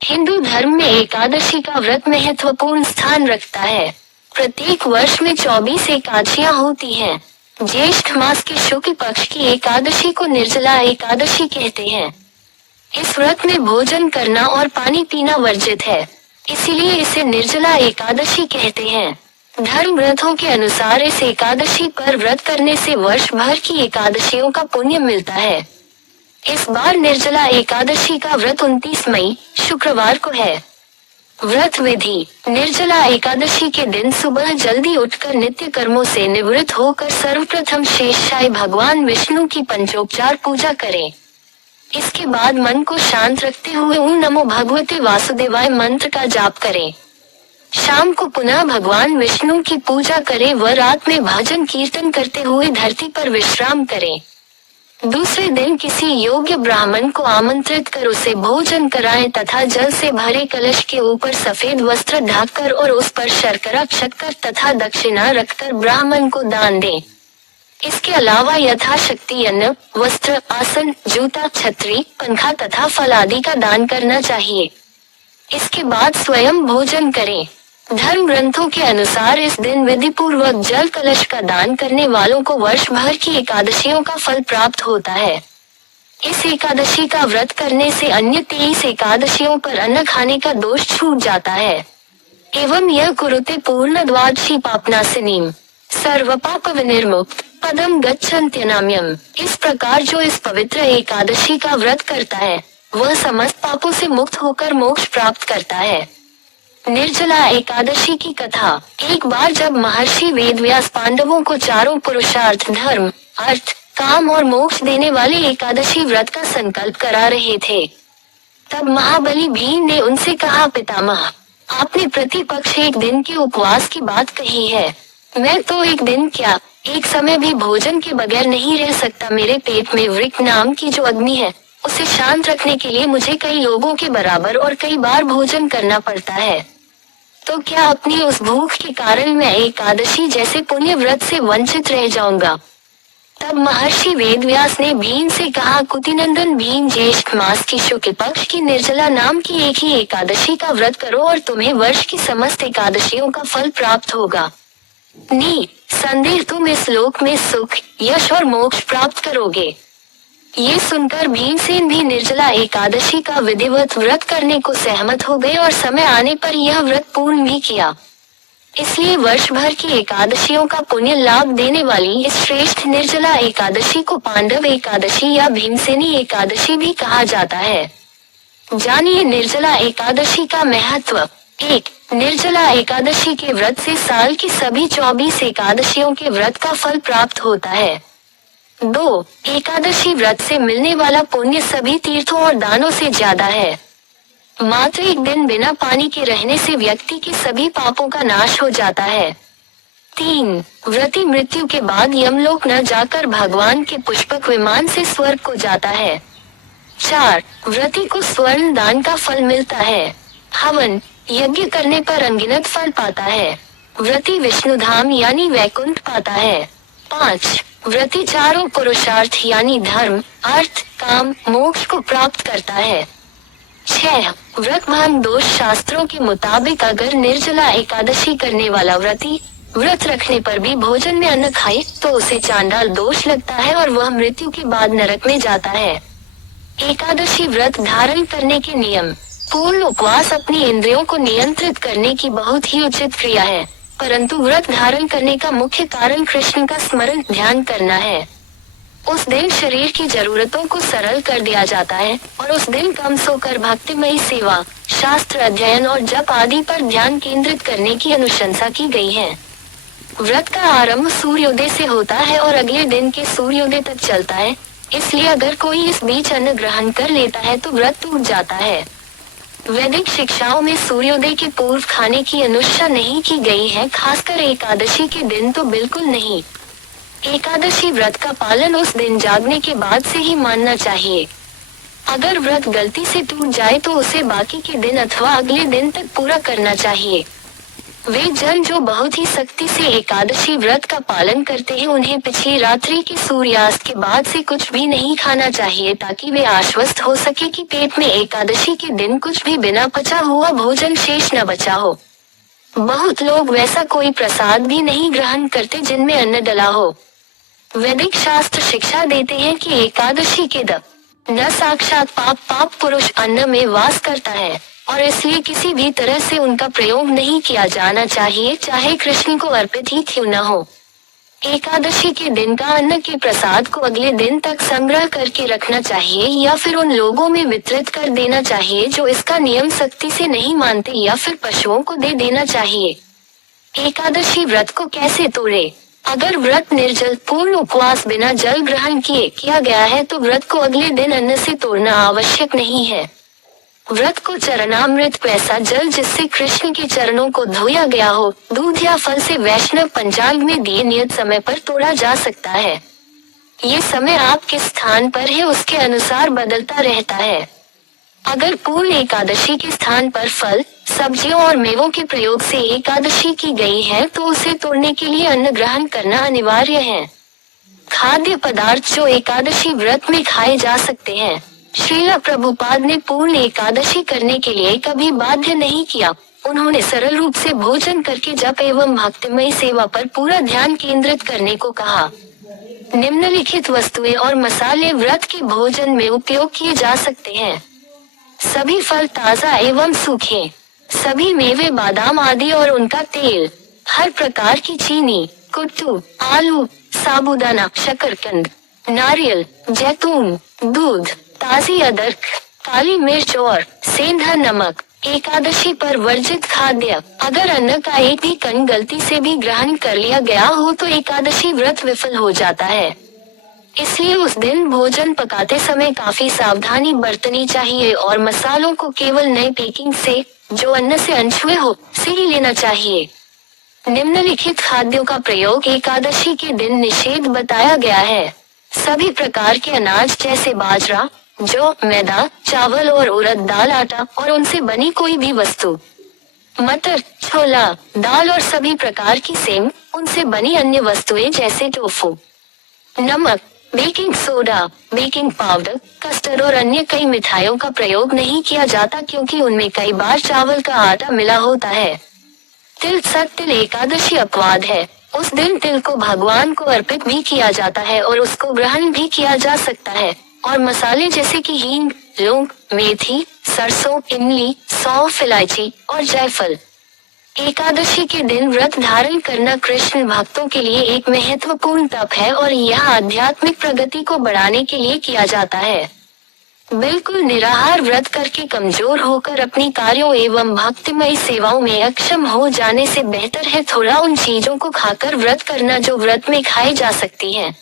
हिंदू धर्म में एकादशी का व्रत महत्वपूर्ण स्थान रखता है। प्रत्येक वर्ष में 24 एकादशियां होती हैं। ज्येष्ठ मास के शुक्ल पक्ष की एकादशी को निर्जला एकादशी कहते हैं। इस व्रत में भोजन करना और पानी पीना वर्जित है, इसीलिए इसे निर्जला एकादशी कहते हैं। धर्म ग्रंथों के अनुसार इस एकादशी पर व्रत करने से वर्ष भर की एकादशियों का पुण्य मिलता है। इस बार निर्जला एकादशी का व्रत 29 मई शुक्रवार को है। व्रत विधि। निर्जला एकादशी के दिन सुबह जल्दी उठकर नित्य कर्मों से निवृत्त होकर सर्वप्रथम शेषशायी भगवान विष्णु की पंचोपचार पूजा करें। इसके बाद मन को शांत रखते हुए ओम नमो भगवते वासुदेवाय मंत्र का जाप करें। शाम को पुनः भगवान विष्णु की पूजा करें व रात में भजन कीर्तन करते हुए धरती पर विश्राम करें। दूसरे दिन किसी योग्य ब्राह्मण को आमंत्रित कर उसे भोजन कराएं तथा जल से भरे कलश के ऊपर सफेद वस्त्र ढककर और उस पर शर्करा शक्कर तथा दक्षिणा रखकर ब्राह्मण को दान दें। इसके अलावा यथाशक्ति अन्न, वस्त्र, आसन, जूता, छतरी, पंखा तथा फल आदि का दान करना चाहिए। इसके बाद स्वयं भोजन करें। धर्म ग्रंथों के अनुसार इस दिन विधि पूर्वक जल कलश का दान करने वालों को वर्ष भर की एकादशियों का फल प्राप्त होता है। इस एकादशी का व्रत करने से अन्य 23 एकादशियों पर अन्न खाने का दोष छूट जाता है। एवं यह कुरुते पूर्ण द्वादशी पापनाशिनीम सर्व पाप विनिर्मुक्त पदम गच्छन्त्यनाम्यम। इस प्रकार जो इस पवित्र एकादशी का व्रत करता है वह समस्त पापों से मुक्त होकर मोक्ष प्राप्त करता है। निर्जला एकादशी की कथा। एक बार जब महर्षि वेदव्यास पांडवों को चारों पुरुषार्थ धर्म, अर्थ, काम और मोक्ष देने वाले एकादशी व्रत का संकल्प करा रहे थे, तब महाबली भीम ने उनसे कहा, पितामह, आपने प्रतिपक्ष एक दिन के उपवास की बात कही है। मैं तो एक दिन क्या, एक समय भी भोजन के बगैर नहीं रह सकता। मेरे पेट में वृक्क नाम की जो अग्नि है, उसे शांत रखने के लिए मुझे कई लोगों के बराबर और कई बार भोजन करना पड़ता है। तो क्या अपनी उस भूख के कारण मैं एकादशी जैसे पुण्य व्रत से वंचित रह जाऊंगा? तब महर्षि वेदव्यास ने भीम से कहा, कुतिनंदन भीम, ज्येष्ठ मास की शुक्ल पक्ष की निर्जला नाम की एक ही एकादशी का व्रत करो और तुम्हें वर्ष की समस्त एकादशियों का फल प्राप्त होगा। संदेह तुम इस लोक में सुख, यश और मोक्ष प्राप्त करोगे। ये सुनकर भीमसेन भी निर्जला एकादशी का विधिवत व्रत करने को सहमत हो गए और समय आने पर यह व्रत पूर्ण भी किया। इसलिए वर्ष भर की एकादशियों का पुण्य लाभ देने वाली इस श्रेष्ठ निर्जला एकादशी को पांडव एकादशी या भीमसेनी एकादशी भी कहा जाता है। जानिए निर्जला एकादशी का महत्व। 1. निर्जला एकादशी के व्रत से साल की सभी 24 एकादशियों के व्रत का फल प्राप्त होता है। 2. एकादशी व्रत से मिलने वाला पुण्य सभी तीर्थों और दानों से ज्यादा है। मात्र एक दिन बिना पानी के रहने से व्यक्ति के सभी पापों का नाश हो जाता है। 3. व्रती मृत्यु के बाद यमलोक न जाकर भगवान के पुष्पक विमान से स्वर्ग को जाता है। 4. व्रती को स्वर्ण दान का फल मिलता है। हवन यज्ञ करने पर अनगिनत फल पाता है। व्रती विष्णु धाम यानी वैकुंठ पाता है। 5. व्रती चारों पुरुषार्थ यानी धर्म, अर्थ, काम, मोक्ष को प्राप्त करता है। 6. व्रत भंग दोष। शास्त्रों के मुताबिक अगर निर्जला एकादशी करने वाला व्रती व्रत रखने पर भी भोजन में अन्न खाए तो उसे चांडाल दोष लगता है और वह मृत्यु के बाद नरक में जाता है। एकादशी व्रत धारण करने के नियम। पूर्ण उपवास अपनी इंद्रियों को नियंत्रित करने की बहुत ही उचित क्रिया है, परंतु व्रत धारण करने का मुख्य कारण कृष्ण का स्मरण ध्यान करना है। उस दिन शरीर की जरूरतों को सरल कर दिया जाता है और उस दिन कम सोकर भक्तिमयी सेवा, शास्त्र अध्ययन और जप आदि पर ध्यान केंद्रित करने की अनुशंसा की गई है। व्रत का आरंभ सूर्योदय से होता है और अगले दिन के सूर्योदय तक चलता है, इसलिए अगर कोई इस बीच अन्न ग्रहण कर लेता है तो व्रत टूट जाता है। वैदिक शिक्षाओं में सूर्योदय के पूर्व खाने की अनुशंसा नहीं की गई है, खासकर एकादशी के दिन तो बिल्कुल नहीं। एकादशी व्रत का पालन उस दिन जागने के बाद से ही मानना चाहिए। अगर व्रत गलती से टूट जाए तो उसे बाकी के दिन अथवा अगले दिन तक पूरा करना चाहिए। वे जन जो बहुत ही सख्ती से एकादशी व्रत का पालन करते हैं, उन्हें पिछली रात्रि के सूर्यास्त के बाद से कुछ भी नहीं खाना चाहिए, ताकि वे आश्वस्त हो सके कि पेट में एकादशी के दिन कुछ भी बिना पचा हुआ भोजन शेष न बचा हो। बहुत लोग वैसा कोई प्रसाद भी नहीं ग्रहण करते जिनमें अन्न डला हो। वैदिक शास्त्र शिक्षा देते हैं कि एकादशी के दिन न साक्षात पाप पुरुष अन्न में वास करता है, और इसलिए किसी भी तरह से उनका प्रयोग नहीं किया जाना चाहिए, चाहे कृष्ण को अर्पित ही क्यों न हो। एकादशी के दिन का अन्न के प्रसाद को अगले दिन तक संग्रह करके रखना चाहिए, या फिर उन लोगों में वितरित कर देना चाहिए जो इसका नियम सख्ती से नहीं मानते, या फिर पशुओं को दे देना चाहिए। एकादशी व्रत को कैसे तोड़े? अगर व्रत निर्जल पूर्ण उपवास बिना जल ग्रहण किए किया गया है तो व्रत को अगले दिन अन्न से तोड़ना आवश्यक नहीं है। व्रत को चरणामृत, वैसा जल जिससे कृष्ण के चरणों को धोया गया हो, दूध या फल से वैष्णव पंचांग में दिए नियत समय पर तोड़ा जा सकता है। ये समय आप किस स्थान पर है उसके अनुसार बदलता रहता है। अगर पूर्ण एकादशी के स्थान पर फल, सब्जियों और मेवों के प्रयोग से एकादशी की गई है तो उसे तोड़ने के लिए अन्न ग्रहण करना अनिवार्य है। खाद्य पदार्थ जो एकादशी व्रत में खाए जा सकते हैं। श्रील प्रभुपाद ने पूर्ण एकादशी करने के लिए कभी बाध्य नहीं किया। उन्होंने सरल रूप से भोजन करके जप एवं भक्तिमय सेवा पर पूरा ध्यान केंद्रित करने को कहा। निम्नलिखित वस्तुएं और मसाले व्रत के भोजन में उपयोग किए जा सकते हैं। सभी फल ताजा एवं सूखे, सभी मेवे, बादाम आदि और उनका तेल, हर प्रकार की चीनी, कुट्टू, आलू, साबूदाना, शकरकंद, नारियल, जैतून, दूध, ताजी अदरक, काली मिर्च और सेंधा नमक। एकादशी पर वर्जित खाद्य। अगर अन्न का एक भी कण गलती से भी ग्रहण कर लिया गया हो तो एकादशी व्रत विफल हो जाता है। इसलिए उस दिन भोजन पकाते समय काफी सावधानी बरतनी चाहिए और मसालों को केवल नए पैकिंग से, जो अन्न से अनछुए हो, से ही लेना चाहिए। निम्नलिखित खाद्यों का प्रयोग एकादशी के दिन निषेध बताया गया है। सभी प्रकार के अनाज जैसे बाजरा, जौ, मैदा, चावल और उड़द दाल, आटा और उनसे बनी कोई भी वस्तु, मटर, छोला, दाल और सभी प्रकार की सेम, उनसे बनी अन्य वस्तुएं जैसे टोफू। नमक, baking soda, baking powder, custard और अन्य कई मिठाइयों का प्रयोग नहीं किया जाता क्योंकि उनमें कई बार चावल का आटा मिला होता है। तिल, तिल एकादशी अपवाद है। उस दिन तिल को भगवान को अर्पित भी किया जाता है और उसको ग्रहण भी किया जा सकता है। और मसाले जैसे कि हींग, लौंग, मेथी, सरसों, इमली, सौंफ, इलायची और जायफल। एकादशी के दिन व्रत धारण करना कृष्ण भक्तों के लिए एक महत्वपूर्ण तप है और यह आध्यात्मिक प्रगति को बढ़ाने के लिए किया जाता है। बिल्कुल निराहार व्रत करके कमजोर होकर अपनी कार्यों एवं भक्तिमय सेवाओं में अक्षम हो जाने से बेहतर है थोड़ा उन चीजों को खाकर व्रत करना जो व्रत में खाई जा सकती हैं।